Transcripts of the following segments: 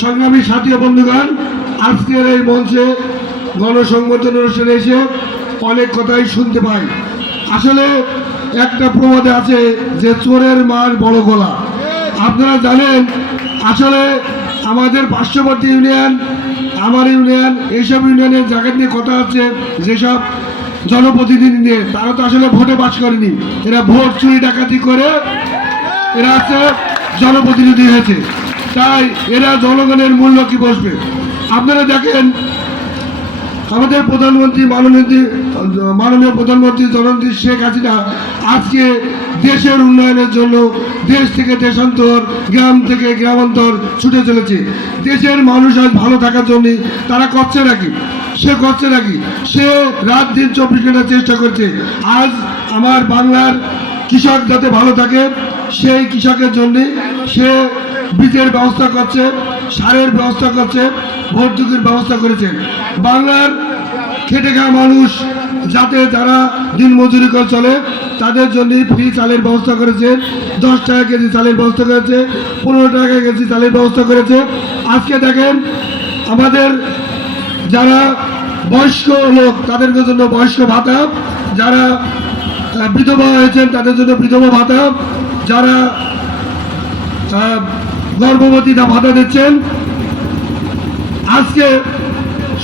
সংগ্রামী সাথী বন্ধুগণ, আজকের এই মঞ্চে গণসংবর্ধনা অনুষ্ঠানে এসে অনেক কথাই শুনতে পাই। আসলে একটা প্রবাদে আছে যে চোরের মার বড় গলা। আপনারা জানেন আসলে আমাদের পার্শ্ববর্তী ইউনিয়ন, আমার ইউনিয়ন, এইসব ইউনিয়নের জায়গা নিয়ে কথা হচ্ছে যেসব জনপ্রতিনিধি নিয়ে, তারা তো আসলে ভোটে পাস করেনি, এরা ভোট চুরি ডাকাতি করে এরা হচ্ছে জনপ্রতিনিধি হয়েছে। তাই এরা জনগণের মূল্য কি বসবে? আপনারা দেখেন আমাদের প্রধানমন্ত্রী মাননীয় প্রধানমন্ত্রী জননেত্রী শেখ হাসিনা আজকে দেশের উন্নয়নের জন্য দেশ থেকে দেশান্তর, গ্রাম থেকে গ্রামান্তর ছুটে চলেছে। দেশের মানুষ আজ ভালো থাকার জন্য তারা করছে নাকি? সে রাত দিন 24 ঘন্টা চেষ্টা করছে আজ আমার বাংলার কৃষক যাতে ভালো থাকে সেই কৃষকের জন্যে সে বীজের ব্যবস্থা করছে, সারের ব্যবস্থা করছে, ভর্তুকির ব্যবস্থা করেছেন। বাংলার খেটে খাওয়া মানুষ যাতে যারা দিন মজুরি করে চলে তাদের জন্য ফ্রি চালের ব্যবস্থা করেছে, 10 টাকা কেজি চালের ব্যবস্থা করেছে, 15 টাকা কেজি চালের ব্যবস্থা করেছে। আজকে দেখেন আমাদের যারা বয়স্ক লোক তাদের জন্য বয়স্ক ভাতা, যারা বিধবা হয়েছেন তাদের জন্য বিধবা ভাতা, যারা গর্ভবতী ভাতা দিচ্ছেন। আজকে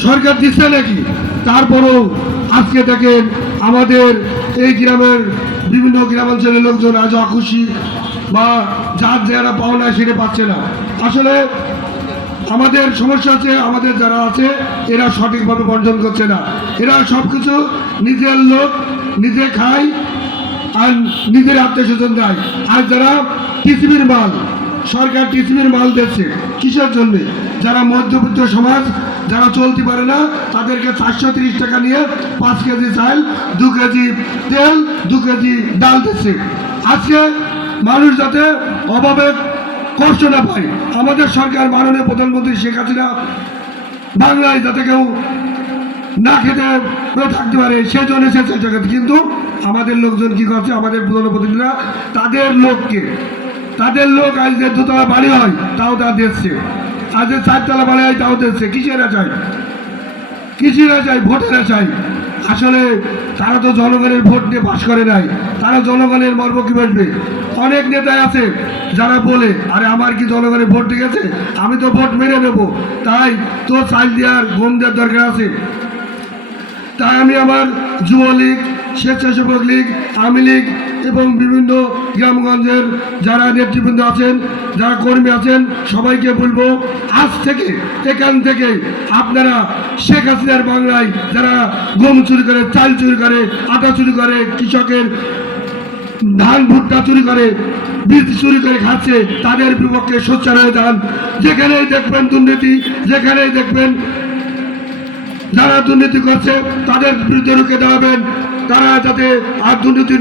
সরকার দিচ্ছে নাকি? তারপরেও আজকে দেখেন আমাদের এই গ্রামের বিভিন্ন গ্রামাঞ্চলের লোকজন আজ অখুশি বা যারা পাওনা সেটা পাচ্ছে না। আসলে আমাদের সমস্যা আছে, আমাদের যারা আছে এরা সঠিকভাবে বন্টন করছে না। এরা সব কিছু নিজের লোক নিজে খায় আর নিজের আত্মীয় স্বজন দেয়। আর যারা টিসিবির মাল, সরকার টিসিবির মাল দিচ্ছে কিসের জন্যে? যারা মধ্যবিত্ত সমাজ, যারা চলতে পারে না তাদেরকে 430 টাকা নিয়ে 5 কেজি চাল, 2 কেজি তেল, 2 কেজি ডাল দিচ্ছে। আজকে মানুষ যাতে অভাবে কষ্ট না পায়, আমাদের সরকার মাননীয় প্রধানমন্ত্রী শেখ হাসিনা বাংলায় যাতে কেউ না খেতে থাকতে পারে সেই জন্য সে চেষ্টা করছে। কিন্তু আমাদের লোকজন কি করছে? আমাদের জনপ্রতিনিধিরা তাদের লোক আজ যে 2তলা বাড়ি হয় তাও তা দিচ্ছে, আজ যে 4তলা বাড়ি হয় তাও দিচ্ছে। কৃষিরা চাই, ভোটেরা চাই। আসলে তারা তো জনগণের ভোট দিয়ে পাস করে নাই, তারা জনগণের মর্ম কি বসবে? অনেক নেতাই আছে যারা বলে আরে আমার কি জনগণের ভোট ঠিক আছে, আমি তো ভোট মেরে নেবো, তাই তো চাল দেওয়ার গম দেওয়ার দরকার আছে। তাই আমি আমার যুবলীগ, স্বেচ্ছাসেবক লীগ, আওয়ামী লীগ এবং বিভিন্ন গ্রামগঞ্জের যারা নেতৃবৃন্দ আছেন, যারা কর্মী আছেন সবাইকে বলবো আজ থেকে এখান থেকে আপনারা শেখ হাসিনার বাংলায় যারা গম চুরি করে, চাল চুরি করে, আটা চুরি করে, কৃষকের ধান ভুট্টা চুরি করে, বীজ চুরি করে খাচ্ছে তাদের বিপক্ষে সোচ্চার হয়ে যান। যেখানেই দেখবেন দুর্নীতি, যেখানেই দেখবেন যারা দুর্নীতি করছে তাদের বিরুদ্ধে রুখে দাঁড়াবেন, তারা যাতে আর দুর্নীতি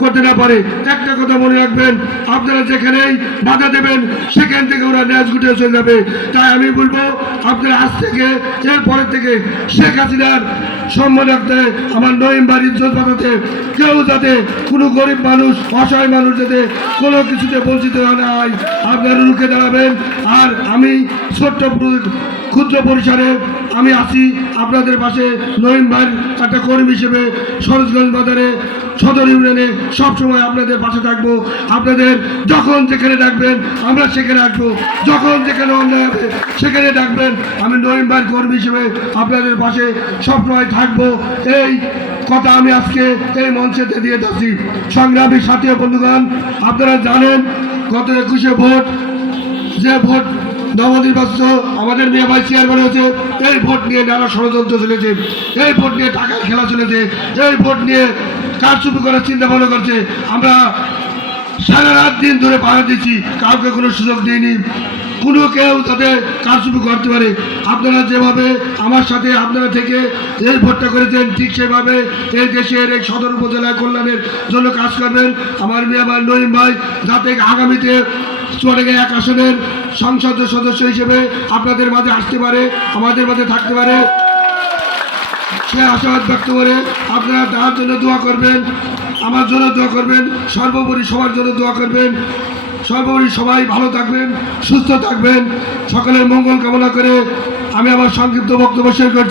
করতে না পারে। একটা কথা মনে রাখবেন, আপনারা যেখানেই বাধা দেবেন সেখান থেকে ওরা ন্যাজ গুটিয়ে চলে যাবে। তাই আমি বলবো আপনারা আজ থেকে এরপরের থেকে শেখ হাসিনার সম্মান রাখতে, আমার নভেম্বর ইজ্জত বাঁচাতে কেউ যাতে কোনো গরিব মানুষ, অসহায় মানুষ যাতে কোনো কিছুতে বঞ্চিত না হয় আপনারা রুখে দাঁড়াবেন। আর আমি ছোট্ট ক্ষুদ্র পরিসরে আমি আছি আপনাদের পাশে, নভেম্বর একটা কর্মী হিসেবে সরোজগঞ্জ বাজারে সদর ইউনিয়নে সবসময় আপনাদের পাশে থাকবো। আপনাদের যখন যেখানে ডাকবেন আমরা সেখানে আসবো, যখন যেখানে অন্যায় হবে সেখানে ডাকবেন, আমি নভেম্বর কর্মী হিসেবে আপনাদের পাশে সবসময় থাকবো। এই কথা আমি আজকে এই মঞ্চেতে দিয়ে যাচ্ছি। সংগ্রামী সাথী বন্ধুগণ, আপনারা জানেন গত 21শে ভোট, যে ভোট নবনির্বাচিত আমাদের মেয়ে ভাই চেয়ারম্যান হয়েছে, এই ভোট নিয়ে নানা ষড়যন্ত্র চলেছে, এই ভোট নিয়ে টাকার খেলা চলেছে, এই ভোট নিয়ে কারচুপি করার চিন্তা ভাবনা করছে। আমরা সারা রাত দিন ধরে পাহারা দিচ্ছি, কাউকে কোনো সুযোগ দিইনি কোনো কেউ যাতে কারচুপি করতে পারে। আপনারা যেভাবে আমার সাথে আপনারা থেকে এই ভোটটা করেছেন ঠিক সেভাবে এই দেশের এই সদর উপজেলায় কল্যাণের জন্য কাজ করবেন। আমার মেয়ে ভাই নঈম ভাই যাতে আগামীতে চুয়াডাঙ্গা 1 আসনের সংসদ সদস্য হিসেবে আপনাদের মাঝে আসতে পারে, আমাদের মাঝে থাকতে পারে, সে আশাবাদ ব্যক্ত করে আপনারা তার জন্য দোয়া করবেন, আমার জন্য দোয়া করবেন, সর্বোপরি সবার জন্য দোয়া করবেন। সর্বোপরি সবাই ভালো থাকবেন, সুস্থ থাকবেন, সকলের মঙ্গল কামনা করে আমি আমার সংক্ষিপ্ত বক্তব্য শেষ করছি।